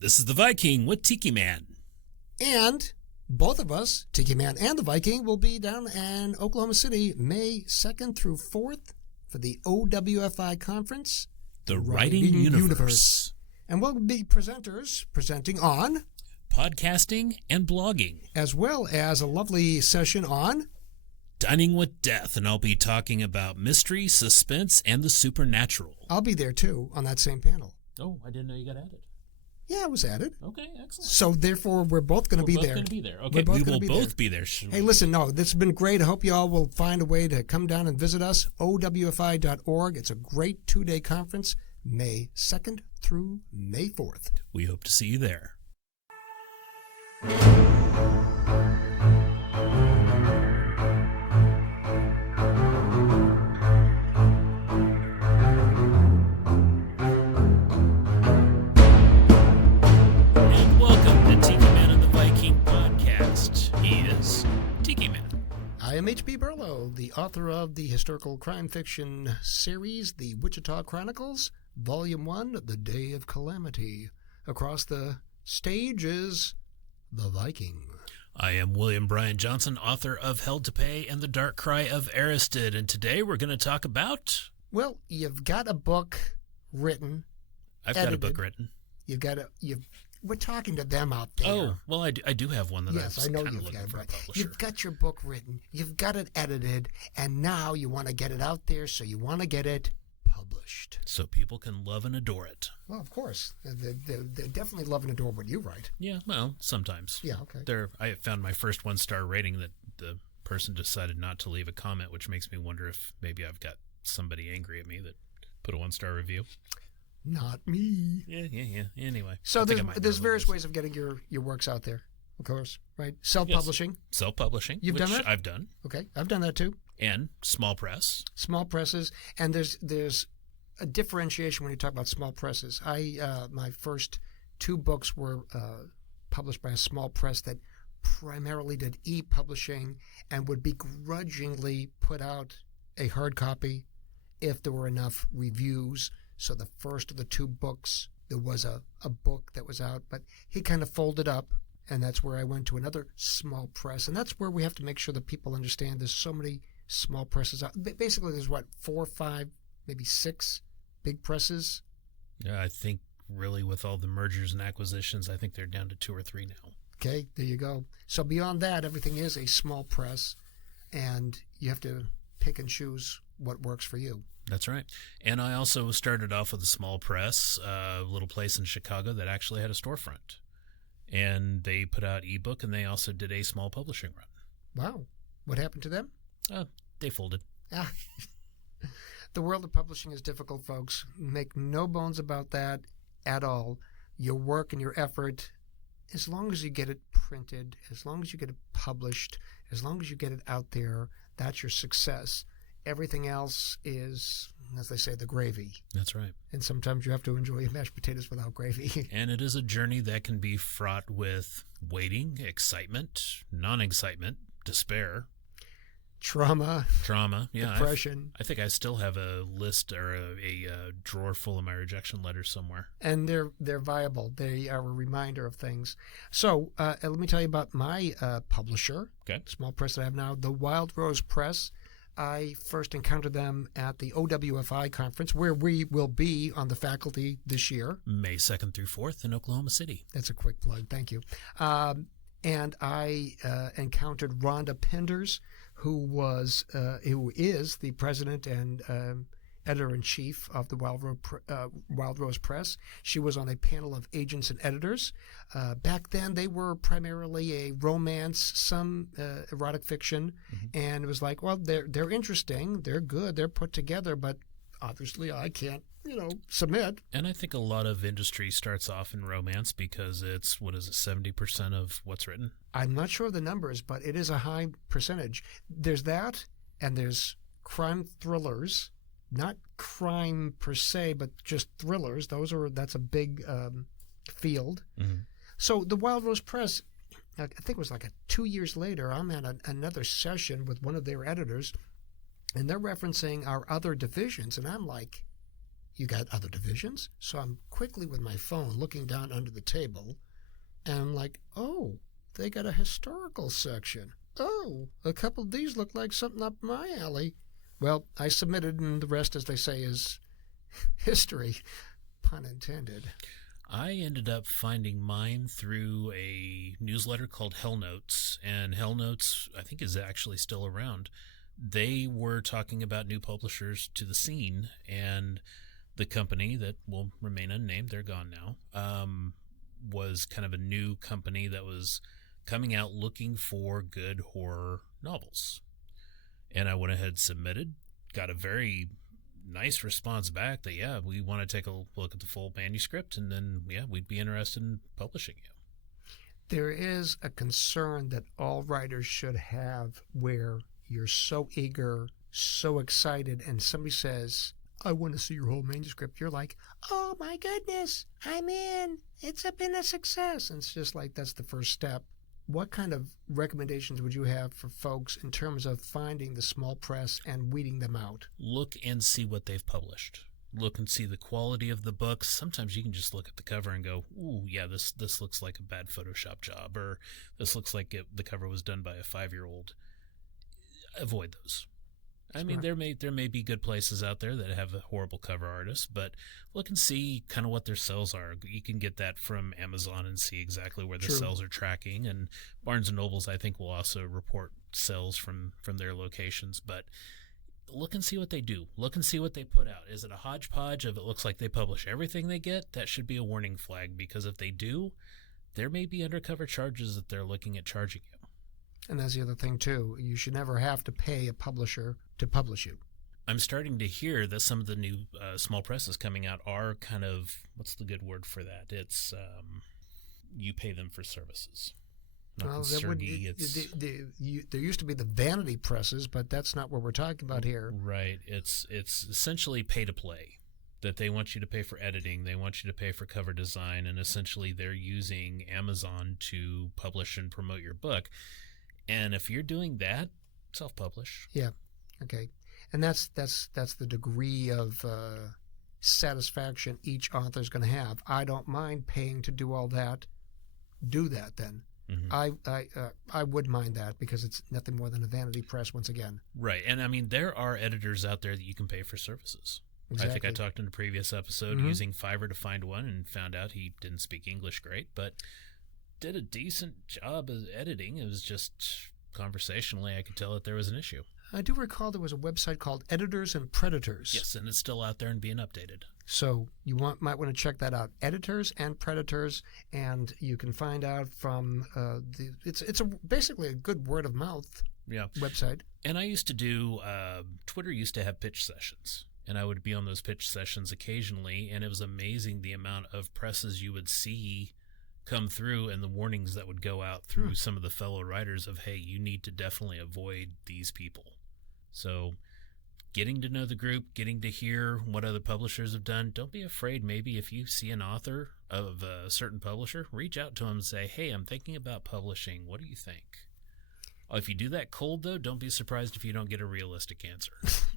This is the Viking with Tikiman. And both of us, Tikiman and the Viking, will be down in Oklahoma City May 2nd through 4th for the OWFI conference. The Writing Universe. And we'll be presenters presenting on podcasting and blogging, as well as a lovely session on dining with death, and I'll be talking about mystery, suspense, and the supernatural. I'll be there too on that same panel. Oh, I didn't know you got added. Yeah, I was added. Okay, excellent. So therefore, we're both going to be there. We're both going to be there. Okay, we will both be there. Hey, listen, no, this has been great. I hope you all will find a way to come down and visit us, owfi.org. It's a great 2-day conference, May 2nd through May 4th. We hope to see you there. I am H.B. Burlow, the author of the historical crime fiction series, The Wichita Chronicles, Volume 1, The Day of Calamity. Across the stage is The Viking. I am William Bryan Johnson, author of Held to Pay and The Dark Cry of Aristed, and today we're going to talk about... Well, you've got a book written. I've got a book written. We're talking to them out there. Oh, well, I do have one that I know you've got it. You've got your book written, you've got it edited, and now you want to get it out there, so you want to get it published. So people can love and adore it. Well, of course. They definitely love and adore what you write. Yeah, well, sometimes. Yeah, okay. I found my first 1-star rating that the person decided not to leave a comment, which makes me wonder if maybe I've got somebody angry at me that put a 1-star review. Not me. Yeah. Anyway. So there's various ways of getting your works out there, of course, right? Self-publishing. Yes. Self-publishing. You've done that? I've done. Okay, I've done that too. And small press. Small presses. And there's a differentiation when you talk about small presses. My first 2 books were published by a small press that primarily did e-publishing and would begrudgingly put out a hard copy if there were enough reviews. So the first of the 2 books, there was a book that was out, but he kind of folded up, and that's where I went to another small press. And that's where we have to make sure that people understand there's so many small presses out. Basically, there's 4 or 5, maybe 6 big presses? Yeah, I think really with all the mergers and acquisitions, I think they're down to 2 or 3 now. Okay, there you go. So beyond that, everything is a small press, and you have to pick and choose what works for you. That's right. And I also started off with a small press, a little place in Chicago that actually had a storefront. And they put out ebook, and they also did a small publishing run. Wow. What happened to them? They folded. The world of publishing is difficult, folks. Make no bones about that at all. Your work and your effort, as long as you get it printed, as long as you get it published, as long as you get it out there, that's your success. Everything else is, as they say, the gravy. That's right. And sometimes you have to enjoy your mashed potatoes without gravy. And it is a journey that can be fraught with waiting, excitement, non-excitement, despair. Trauma, yeah, depression. I think I still have a list or a drawer full of my rejection letters somewhere. And they're viable. They are a reminder of things. So let me tell you about my publisher, small press that I have now, the Wild Rose Press. I first encountered them at the OWFI conference, where we will be on the faculty this year. May 2nd through 4th in Oklahoma City. That's a quick plug. Thank you. And I encountered Rhonda Penders, who is the president and editor-in-chief of the Wild Rose Press. She was on a panel of agents and editors. Back then, they were primarily a romance, some erotic fiction, and it was like, well, they're interesting, they're good, they're put together, but obviously I can't, submit. And I think a lot of industry starts off in romance because it's, 70% of what's written? I'm not sure of the numbers, but it is a high percentage. There's that, and there's crime thrillers. Not crime per se, but just thrillers. That's a big field. Mm-hmm. So the Wild Rose Press, I think it was 2 years later, I'm at another session with one of their editors, and they're referencing our other divisions, and I'm like, you got other divisions? So I'm quickly with my phone looking down under the table, and I'm like, oh, they got a historical section. Oh, a couple of these look like something up my alley. Well, I submitted, and the rest, as they say, is history, pun intended. I ended up finding mine through a newsletter called Hell Notes, and Hell Notes, I think, is actually still around. They were talking about new publishers to the scene, and the company that will remain unnamed, they're gone now, was kind of a new company that was coming out looking for good horror novels. And I went ahead, submitted, got a very nice response back that, yeah, we want to take a look at the full manuscript, and then, yeah, we'd be interested in publishing you. There is a concern that all writers should have where you're so eager, so excited, and somebody says, I want to see your whole manuscript. You're like, oh my goodness, I'm in. It's been a success. And it's just like, that's the first step. What kind of recommendations would you have for folks in terms of finding the small press and weeding them out? Look and see what they've published. Look and see the quality of the books. Sometimes you can just look at the cover and go, ooh, yeah, this looks like a bad Photoshop job, or this looks like the cover was done by a 5-year-old. Avoid those. I mean, there may be good places out there that have horrible cover artists, but look and see kind of what their sales are. You can get that from Amazon and see exactly where the sales are tracking. And Barnes & Nobles, I think, will also report sales from their locations. But look and see what they do. Look and see what they put out. Is it a hodgepodge of it looks like they publish everything they get? That should be a warning flag, because if they do, there may be undercover charges that they're looking at charging you. And that's the other thing, too. You should never have to pay a publisher to publish you. I'm starting to hear that some of the new small presses coming out are kind of, what's the good word for that? It's you pay them for services. There used to be the vanity presses, but that's not what we're talking about here. Right. It's essentially pay to play. That they want you to pay for editing, they want you to pay for cover design, and essentially they're using Amazon to publish and promote your book. And if you're doing that, self-publish. Yeah. Okay. And that's the degree of satisfaction each author's going to have. I don't mind paying to do all that. Do that then. Mm-hmm. I would mind that, because it's nothing more than a vanity press once again. Right. And I mean, there are editors out there that you can pay for services. Exactly. I think I talked in a previous episode using Fiverr to find one, and found out he didn't speak English great, but did a decent job of editing. It was just conversationally, I could tell that there was an issue. I do recall there was a website called Editors and Predators. Yes, and it's still out there and being updated. So you might want to check that out. Editors and Predators, and you can find out from it's basically a good word of mouth website. And I used to do Twitter used to have pitch sessions, and I would be on those pitch sessions occasionally, and it was amazing the amount of presses you would see come through, and the warnings that would go out through some of the fellow writers of, hey, you need to definitely avoid these people. So getting to know the group, getting to hear what other publishers have done. Don't be afraid. Maybe if you see an author of a certain publisher, reach out to them and say, hey, I'm thinking about publishing. What do you think? If you do that cold, though, don't be surprised if you don't get a realistic answer.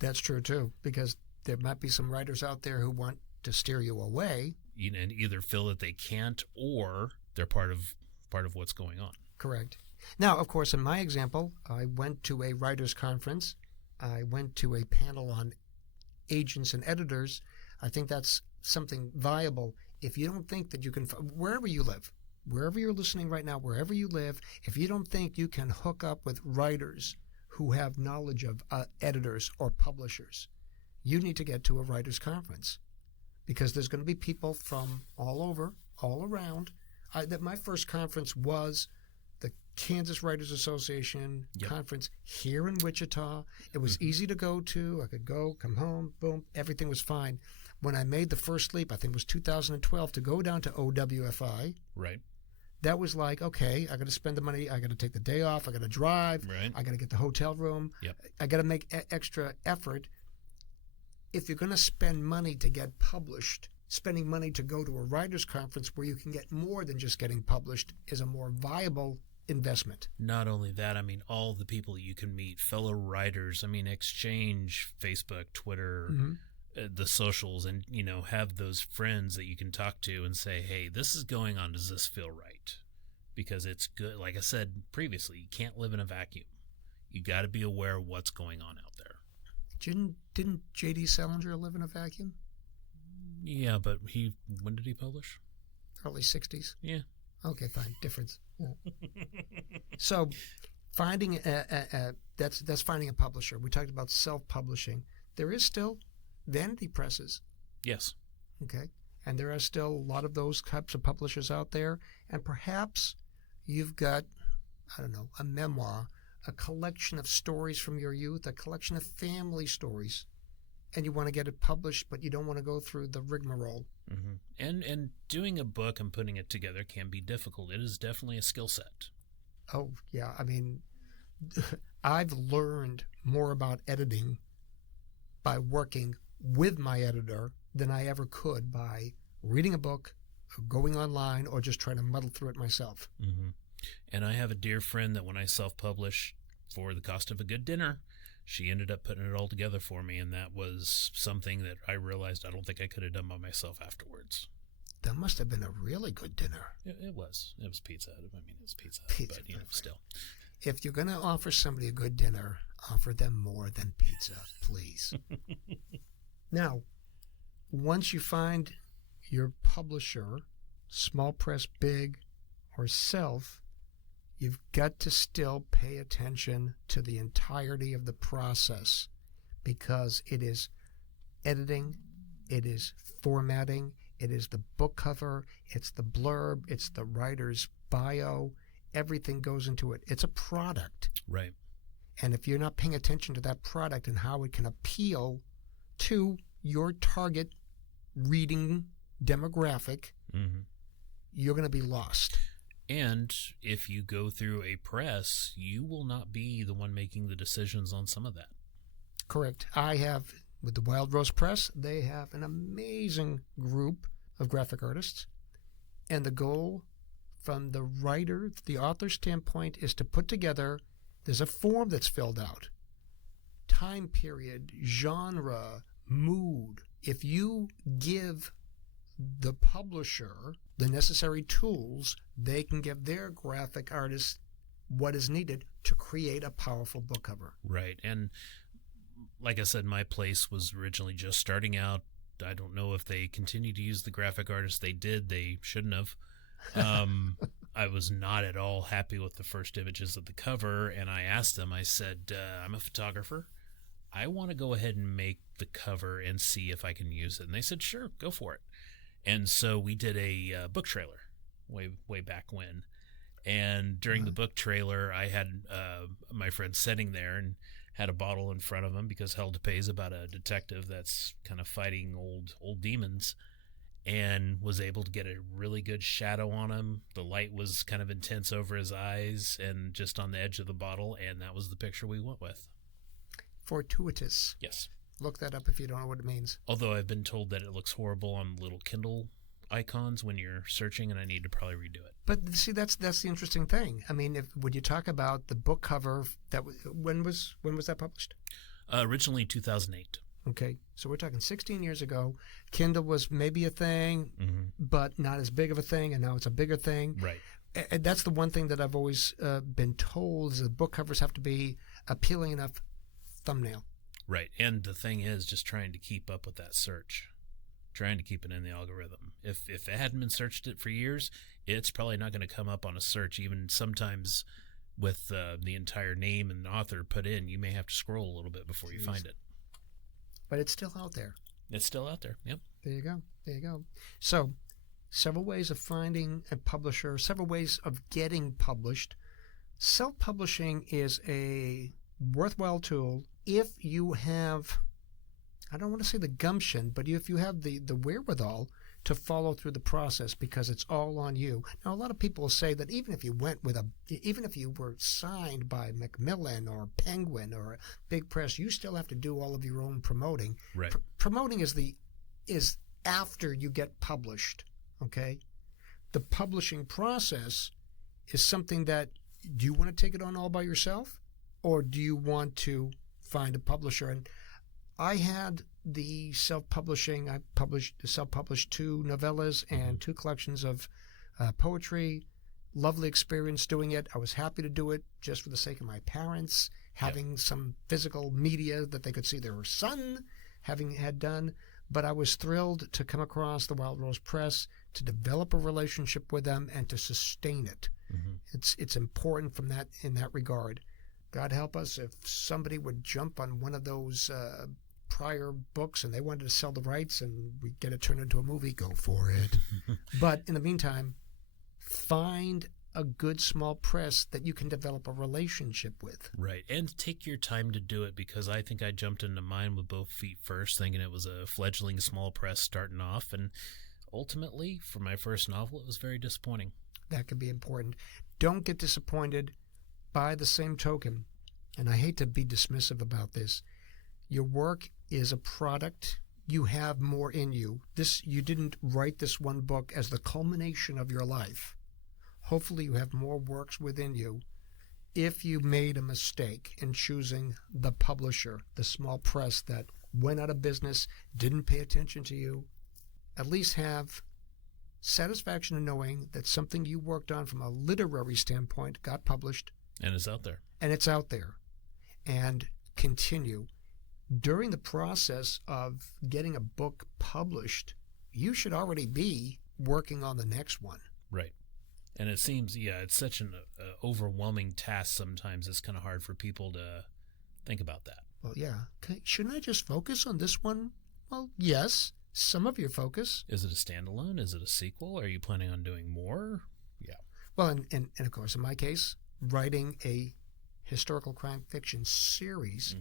That's true, too, because there might be some writers out there who want to steer you away. And either feel that they can't, or they're part of what's going on. Correct. Now, of course, in my example, I went to a writers' conference. I went to a panel on agents and editors. I think that's something viable. If you don't think that you can, wherever you live, wherever you're listening right now, wherever you live, if you don't think you can hook up with writers who have knowledge of editors or publishers, you need to get to a writers' conference. Because there's going to be people from all over, all around. My first conference was the Kansas Writers Association conference here in Wichita. It was easy to go to. I could go, come home, boom, everything was fine. When I made the first leap, I think it was 2012, to go down to OWFI. Right. That was like, okay, I got to spend the money. I got to take the day off. I got to drive. Right. I got to get the hotel room. Yep. I got to make extra effort. If you're going to spend money to get published, spending money to go to a writers' conference where you can get more than just getting published is a more viable investment. Not only that, I mean, all the people you can meet, fellow writers, I mean, exchange, Facebook, Twitter, the socials and, have those friends that you can talk to and say, hey, this is going on. Does this feel right? Because it's good. Like I said previously, you can't live in a vacuum. You got to be aware of what's going on out there. Didn't J.D. Salinger live in a vacuum? Yeah, but when did he publish? Early 60s. Yeah. Okay, fine. Difference. Yeah. So finding that's finding a publisher. We talked about self-publishing. There is still vanity presses. Yes. Okay. And there are still a lot of those types of publishers out there. And perhaps you've got, I don't know, a memoir, a collection of stories from your youth, a collection of family stories, and you want to get it published, but you don't want to go through the rigmarole. Mm-hmm. And doing a book and putting it together can be difficult. It is definitely a skill set. Oh, yeah. I mean, I've learned more about editing by working with my editor than I ever could by reading a book, going online, or just trying to muddle through it myself. Mm-hmm. And I have a dear friend that when I self-published for the cost of a good dinner, she ended up putting it all together for me, and that was something that I realized I don't think I could have done by myself afterwards. That must have been a really good dinner. It was. It was Pizza Hut. I mean, it was Pizza Hut, Pizza, but still. If you're going to offer somebody a good dinner, offer them more than pizza, please. Now, once you find your publisher, small press, big, or self, you've got to still pay attention to the entirety of the process, because it is editing, it is formatting, it is the book cover, it's the blurb, it's the writer's bio. Everything goes into it. It's a product. Right. And if you're not paying attention to that product and how it can appeal to your target reading demographic, you're going to be lost. And if you go through a press, you will not be the one making the decisions on some of that. Correct. I have, with the Wild Rose Press, they have an amazing group of graphic artists. And the goal from the writer, the author standpoint, is to put together, there's a form that's filled out. Time period, genre, mood. If you give the publisher the necessary tools, they can give their graphic artists what is needed to create a powerful book cover. Right. And like I said, my place was originally just starting out. I don't know if they continue to use the graphic artists. They did. They shouldn't have. I was not at all happy with the first images of the cover, and I asked them, I said, I'm a photographer. I want to go ahead and make the cover and see if I can use it. And they said, sure, go for it. And so we did a book trailer way back when. And during the book trailer, I had my friend sitting there and had a bottle in front of him, because Hell to Pay is about a detective that's kind of fighting old demons, and was able to get a really good shadow on him. The light was kind of intense over his eyes and just on the edge of the bottle, and that was the picture we went with. Fortuitous. Yes. Look that up if you don't know what it means. Although I've been told that it looks horrible on little Kindle icons when you're searching, and I need to probably redo it. But see, that's the interesting thing. I mean, when you talk about the book cover, when was that published? Originally 2008. Okay, so we're talking 16 years ago. Kindle was maybe a thing, but not as big of a thing, and now it's a bigger thing. Right. And that's the one thing that I've always been told, is that book covers have to be appealing enough thumbnail. Right, and the thing is just trying to keep up with that search, trying to keep it in the algorithm. If it hadn't been searched it for years, it's probably not going to come up on a search. Even sometimes with the entire name and author put in, you may have to scroll a little bit before you find it. But it's still out there. It's still out there, yep. There you go. There you go. So, several ways of finding a publisher, several ways of getting published. Self-publishing is a worthwhile tool if you have, I don't want to say the gumption, but if you have the wherewithal to follow through the process, because it's all on you. Now, a lot of people say that even if you were signed by Macmillan or Penguin or a big press, you still have to do all of your own promoting. Right. Promoting is after you get published. Okay. The publishing process is something that, do you want to take it on all by yourself, or do you want to find a publisher? And I had the self-publishing. I self-published 2 novellas and 2 collections of poetry. Lovely experience doing it. I was happy to do it just for the sake of my parents, having some physical media that they could see their son having had done. But I was thrilled to come across the Wild Rose Press, to develop a relationship with them, and to sustain it. It's important in that regard. God help us if somebody would jump on one of those prior books and they wanted to sell the rights and we get it turned into a movie, go for it. But in the meantime, find a good small press that you can develop a relationship with. Right. And take your time to do it, because I think I jumped into mine with both feet first, thinking it was a fledgling small press starting off. And ultimately, for my first novel, it was very disappointing. That can be important. Don't get disappointed. By the same token, and I hate to be dismissive about this, your work is a product. You have more in you. You didn't write this one book as the culmination of your life. Hopefully you have more works within you. If you made a mistake in choosing the publisher, the small press that went out of business, didn't pay attention to you, at least have satisfaction in knowing that something you worked on from a literary standpoint got published. And it's out there. And it's out there. And continue. During the process of getting a book published, you should already be working on the next one. Right. And it seems, it's such an overwhelming task sometimes. It's kind of hard for people to think about that. Well, yeah. Shouldn't I just focus on this one? Well, yes, some of your focus. Is it a standalone? Is it a sequel? Are you planning on doing more? Yeah. Well, and of course, in my case, writing a historical crime fiction series,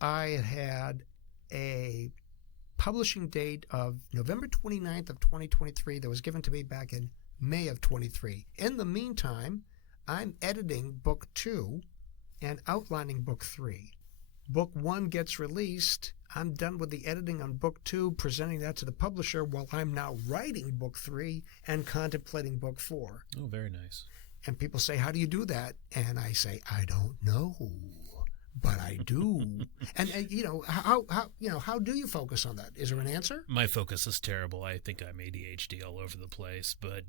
I had a publishing date of November 29th of 2023 that was given to me back in May of 23. In the meantime, I'm editing book 2 and outlining book 3. Book 1 gets released. I'm done with the editing on book 2, presenting that to the publisher while I'm now writing book 3 and contemplating book 4. Oh, very nice. And people say, how do you do that? And I say, I don't know, but I do. and how do you focus on that? Is there an answer? My focus is terrible. I think I'm ADHD all over the place. But,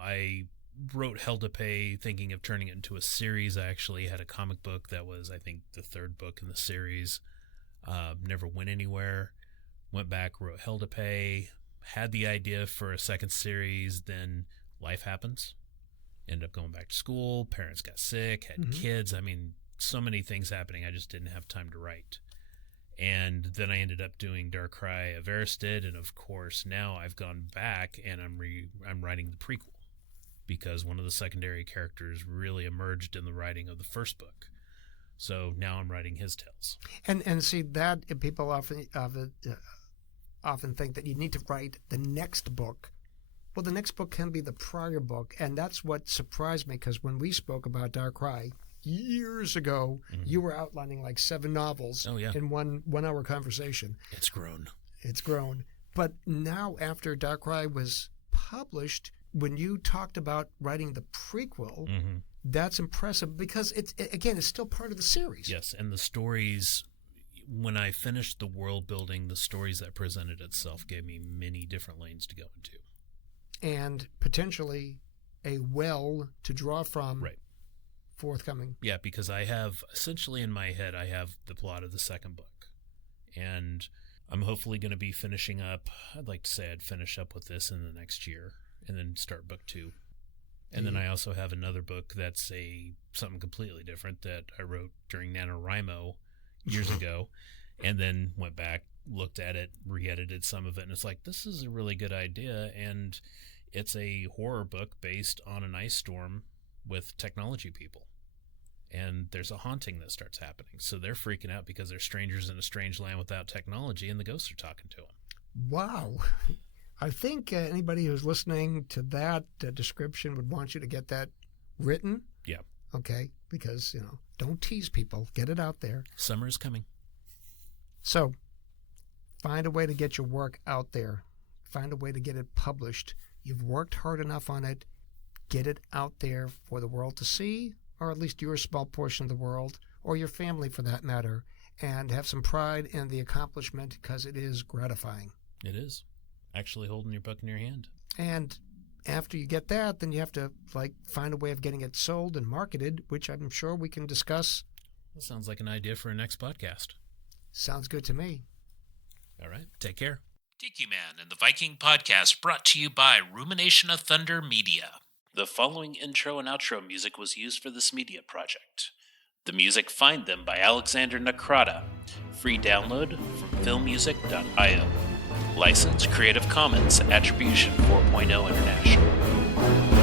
I wrote Hell to Pay thinking of turning it into a series. I actually had a comic book that was, I think, the 3rd book in the series. Never went anywhere. Went back, wrote Hell to Pay, had the idea for a 2nd series, then life happens. Ended up going back to school. Parents got sick, had kids. I mean, so many things happening. I just didn't have time to write. And then I ended up doing Darkrai of Erised, and of course now I've gone back and I'm writing the prequel, because one of the secondary characters really emerged in the writing of the first book. So now I'm writing his tales. And see that people often think that you need to write the next book. Well, the next book can be the prior book, and that's what surprised me, because when we spoke about Darkrai years ago, you were outlining like 7 novels in one hour conversation. It's grown. It's grown. But now, after Darkrai was published, when you talked about writing the prequel, that's impressive, because it's still part of the series. Yes, and the stories, when I finished the world building, the stories that presented itself gave me many different lanes to go into. And potentially a well to draw from forthcoming. Yeah, because I have, essentially in my head, I have the plot of the 2nd book. And I'm hopefully going to be finishing up, I'd like to say I'd finish up with this in the next year, and then start book 2. And then I also have another book that's something completely different that I wrote during NaNoWriMo years ago, and then went back, looked at it, re-edited some of it, and it's like, this is a really good idea, and it's a horror book based on an ice storm with technology people. And there's a haunting that starts happening. So they're freaking out because they're strangers in a strange land without technology, and the ghosts are talking to them. Wow. I think anybody who's listening to that description would want you to get that written. Yeah. Okay, because, don't tease people. Get it out there. Summer is coming. So, find a way to get your work out there. Find a way to get it published. You've worked hard enough on it. Get it out there for the world to see, or at least your small portion of the world, or your family for that matter. and have some pride in the accomplishment because it is gratifying. It is. Actually holding your book in your hand. And after you get that, then you have to find a way of getting it sold and marketed, which I'm sure we can discuss. That sounds like an idea for a next podcast. Sounds good to me. All right. Take care. Tikiman and the Viking podcast brought to you by Rumination of Thunder Media. The following intro and outro music was used for this media project. The music Find Them by Alexander Nakrata. Free download from filmmusic.io. License Creative Commons Attribution 4.0 International.